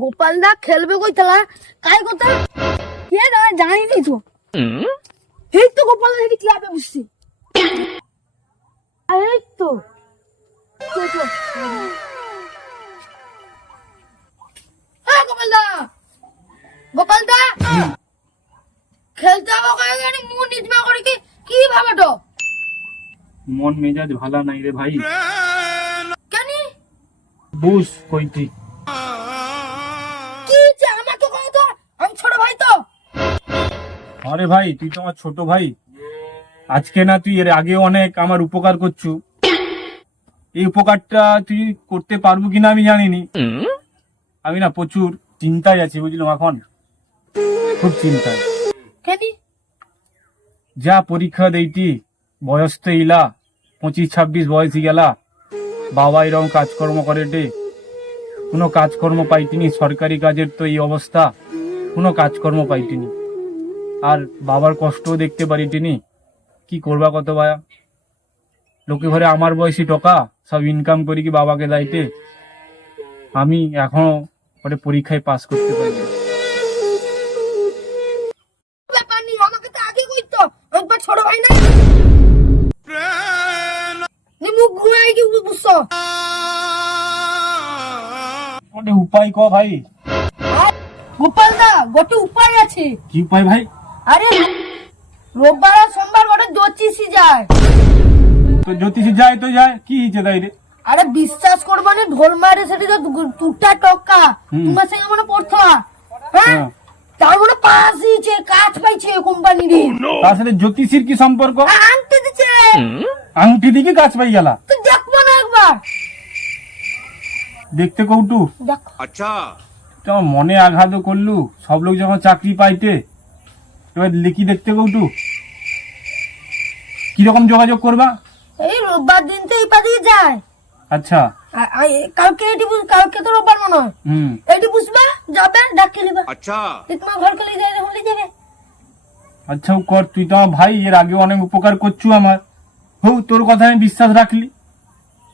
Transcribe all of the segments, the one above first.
গোপাল দা খেলবে কই খেলা কাই কথা? কে না জানিনি তো। এই তো গোপাল দা ক্লাবে বসছি। এই তো। গোপাল দা। গোপাল দা। খেলতে হবে কয়ে গেলে মুখ নিজমা করে কি? কি ভাবে তো? মন মেজাজ ভালো নাই রে ভাই। কেন? বুঝ কইতি আমি ছোট ভাই তো। আরে ভাই তুই তো আমার ছোট ভাই। আজকে না তুই এর আগে অনেক আমার উপকার করছু। এই উপকারটা তুই করতে পারব কিনা আমি জানিনি। আমি না প্রচুর চিন্তায় আছি বুঝলাম এখন খুব চিন্তায়। কেন? যা পরীক্ষা দেইতি বয়স তো ইলা পঁচিশ ছাব্বিশ বয়সই গেলা। বাবা এরকম কাজকর্ম করে কোনো কাজকর্ম পাইতিনি সরকারি কাজের তো এই অবস্থা। কোনো কাজকর্ম পাইতিনি আর বাবার কষ্টও দেখতে পারিটিনি। কি করবা কত ভায়া? লোকে ঘরে আমার বয়সী টকা সব ইনকাম করি কি বাবাকে দাইতে? আমি এখনও ওটা পরীক্ষায় পাস করতে পারি ছোট ভাই না। মুখ ঘুরে কি বুঝছ? ওটা উপায় ক ভাই। গোপাল দা গোটে উপায় আছে। কি উপায় ভাই? আরে রোববার আর সোমবার গোটে জ্যোতিষী যায়। তো জ্যোতিষী যায় তো যায় কি হিচে তাই রে? আরে বিশ্বাস করবা না ঢোল মারে সেটি তো দু- দুটা টকা। হুম। তোমার সঙ্গে মনে পড়তো? হ্যাঁ? হ্যাঁ। তার মনে পাস দিয়েছে কাজ পাইছে কোম্পানির। তার সাথে জ্যোতিষীর কি সম্পর্ক? আনতে দিচ্ছে আংটি দিকে কাজ পাই গেলা? তুই দেখব না একবার। দেখতে কৌটু। দেখ। তোমার মনে আঘাতও করলু সব লোক যখন চাকরি পাইতে এবার লিখি দেখতে কৌটু। কীরকম যোগাযোগ করবা? এই রোববার দিন তো এই পাশে যায়। আচ্ছা। কালকে এটি কালকে তো রোববার মনে হয়। এটি বুঝবা যাবে ডাকে লিবা আচ্ছা। তোমার ঘর কলে যাই রে হলে যাবে আচ্ছা কর তুই তো আমার ভাই এর আগে অনেক উপকার করছু আমার। হো তোর কথা আমি বিশ্বাস রাখলি।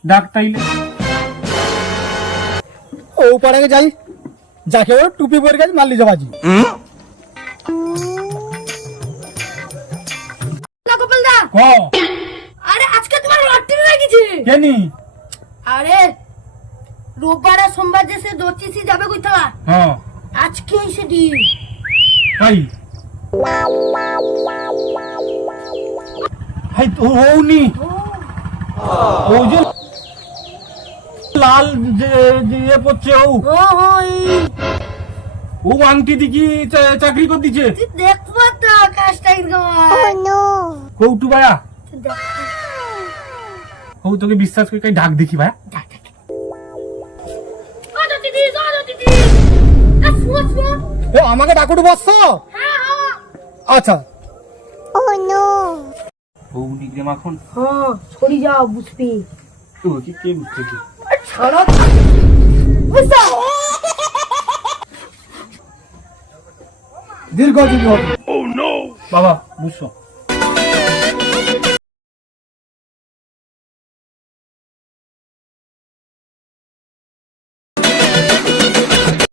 ডাক তাইলে। ও পাড়াকে যাই। যাকে ও টুপি পরে গেছে মারলি গোপাল দা। ক? আরে আজকে তোমার লটারি লাগিছে কেনি আরে রোববার আর সোমবার যে সে জ্যোতিষী যাবে কইতা হ্যাঁ। আজকে হইছে দি ভাই ভাই তো হৌনি ও যে লাল ইয়ে পড়ছে ও। ও আংটি দিকি চাকরি করে দিছে? দেখব তো কাজটা কীরকম কৌটু ভাইয়া হৌ তোকে বিশ্বাস করে কাই ডাক দেখি ভাইয়া ও জ্যোতিষী ও জ্যোতিষী আ শুনো শুনো ও আমাকে ডাকুটু বসছ হ্যাঁ হ্যাঁ। আচ্ছা। হৌ দিকে মাখন? হ্যাঁ সরি যাও বুঝবি তো কি কে বুঝছে কি ছাড়ো বুঝছ দীর্ঘ জীবী হবে বাবা বুঝছ?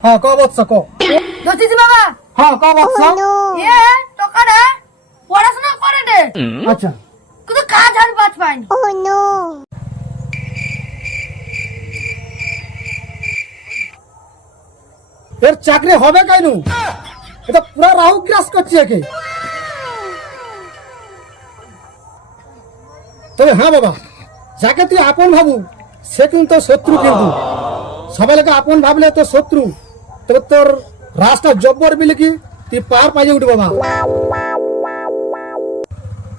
হ্যাঁ ক বৎস ক? বাবা! হ্যাঁ ক বৎস এ টাকাটা পড়াশোনা করে দে। আচ্ছা। কিন্তু কাজ আর বাজ পায়নি এর চাকরি হবে কেন? এটা পুরা রাহু গ্রাস করছে একে। তবে হ্যাঁ বাবা, যাকে তুই আপন ভাবু, সে কিন্তু তোর শত্রু কিন্তু। সবাই আপন ভাবলে তোর শত্রু। তবে তোর রাস্তা জব্বর বিলে কি? তুই পার পাইয়ে উঠে বাবা।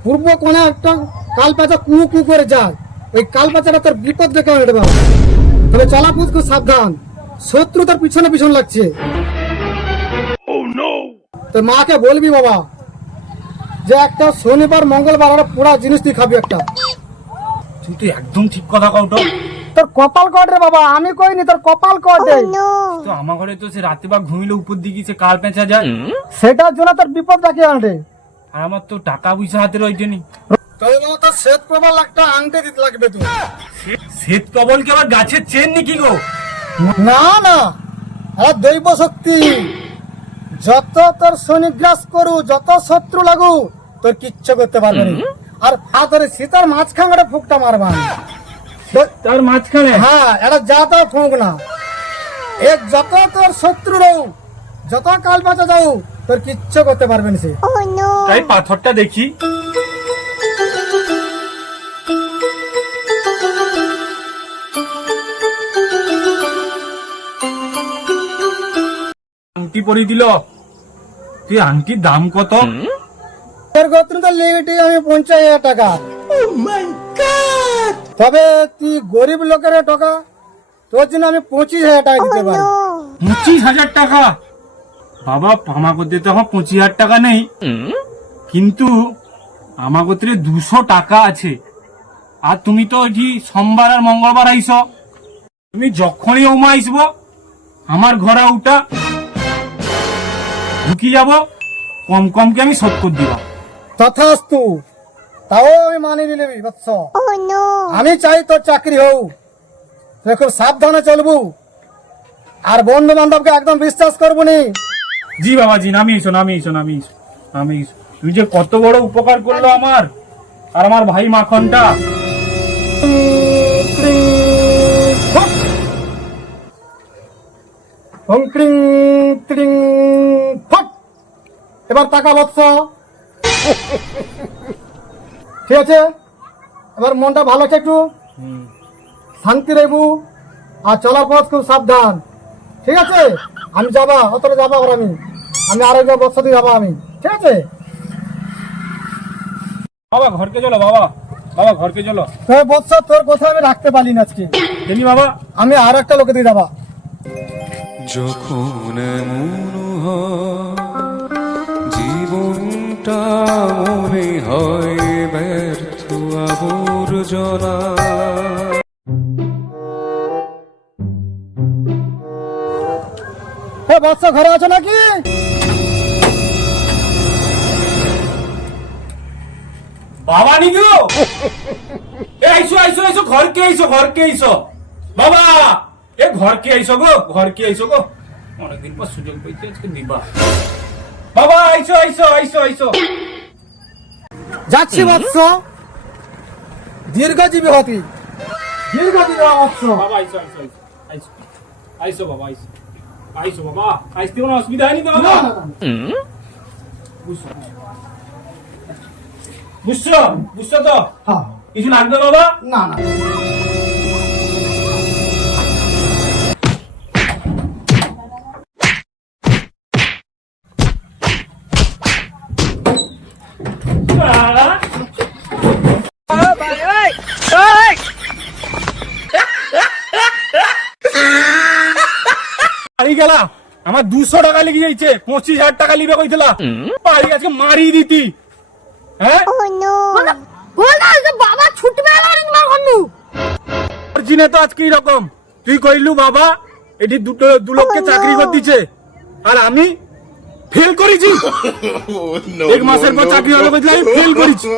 পূর্ব কোণে একটা কাল পাচা কু কু করে যায়। ওই কাল পাচাটা তোর বিপদ আনবে বাবা। তবে চলাপুত খুব সাবধান। শত্রু তোর পিছনে পিছন লাগছে। তো মাকে বলবি বাবা যে একটা শনিবার মঙ্গলবার একটা পোড়া জিনিস তুই খাবি একটা। তুই তো একদম ঠিক কথা কৌটো তোর কপাল কট রে বাবা আমি কইনি তোর কপাল কট রে। তো আমার ঘরে তো সে রাতে বা ঘুমিলে উপর দিকে সে কাল পেঁচা যায়। সেটার জন্য তোর বিপদ ডাকে আনবে? আর আমার তো টাকা পয়সা হাতে রয়েছে নি। তোর শ্বেত প্রবাল একটা আংটি দিতে লাগবে তুই শ্বেত প্রবল কি আবার গাছের চেন নাকি গো? না না। আর দৈব শক্তি যত তোর শনিগ্রাস করু যত শত্রু লাগু তোর কিচ্ছু করতে পারবে না। আর ফাদরে সীতার মাঝখানে ফুকটা মারবা। তার মাঝখানে? হ্যাঁ এটা যা তা ফুঁক না। এক যত তোর শত্রু রও যত কাল বাঁচা যাও তোর কিচ্ছু করতে পারবে না সে। তাই পাথরটা দেখি। আংটি পরি দিল। তুই আংটির দাম কত? তোর গোত্র তো লেগেটি আমি পঞ্চাশ হাজার টাকা। তবে তুই গরিব লোকের টাকা তোর জন্য আমি পঁচিশ হাজার টাকা দিতে পারি পঁচিশ হাজার টাকা? বাবা আমাগতে তো এখন পঁচিশ হাজার টাকা নেই। কিন্তু আমাগতে দুশো টাকা আছে। আর তুমি তো এটি সোমবার আর মঙ্গলবার আইস। তুমি যখনই ওমা আইসব আমার ঘরে উঠা ঢুকি যাব কম কমকে আমি শোধ করে দিবা তথাস্তু তাও আমি মানি নিলেবি বৎস আমি চাই তোর চাকরি হও তুই খুব সাবধানে চলবু আর বন্ধু বান্ধবকে একদম বিশ্বাস করব নি জি বাবাজি নামি এসো নামি এসো নামি এসো নামি এসো তুমি যে কত বড় উপকার করল আমার আর আমার ভাই মাখনটা ক্রিং ক্রিং এবার টাকা বৎস ঠিক আছে? এবার মনটা ভালো আছে একটু? শান্তি রাখবু আর চলার পথ খুব সাবধান। ঠিক আছে? আমি যাবা অতটা যাবা আবার আমি। আমি আরেকবার বৎসতে যাব আমি। ঠিক আছে? বাবা ঘরকে চলো বাবা। বাবা ঘরকে চলো। তবে বৎস তোর কথা আমি রাখতে পারলি না আজকে। জানি বাবা? আমি আর একটা লোকে দিয়ে যাবা। যখন এমন হয় হে বৎস ঘরে আছো নাকি? বাবা নি গো এ আইসো আইসো আইসো ঘরকে আইসো ঘরকে আইসো। বাবা! এ ঘরকে আইসো গো ঘরকে আইসো গো। অনেকদিন পর সুযোগ পেয়েছি আজকে দিবা। বাবা আইসো আইসো আইসো আইসো। যাচ্ছি বৎস। দীর্ঘজীবী হতি। দীর্ঘজীবী বৎস বাবা আইসো আইসো আইসো আইসো। বাবা আইসো। আইসো বাবা কোনো অসুবিধা হয়নি তো বাবা। বুঝছ বুঝছ? বুঝছ তো? হ্যাঁ। কিছু লাগবে বাবা? না আমার দুশো টাকা লেগে যাইছে পঁচিশ হাজার টাকা লিবে কইছিলা। বাড়ি আজকে মারি দিতি। হ্যাঁ? বল না যে বাবা ছুটবে জিনে তো আজকে এরকম। তুই কইলু বাবা এটি দুটো দু লোককে চাকরি করে দিছে। আর আমি ফেল করেছি। এক মাসের পর চাকরি হলো কইছিলাম আমি ফেল করেছি।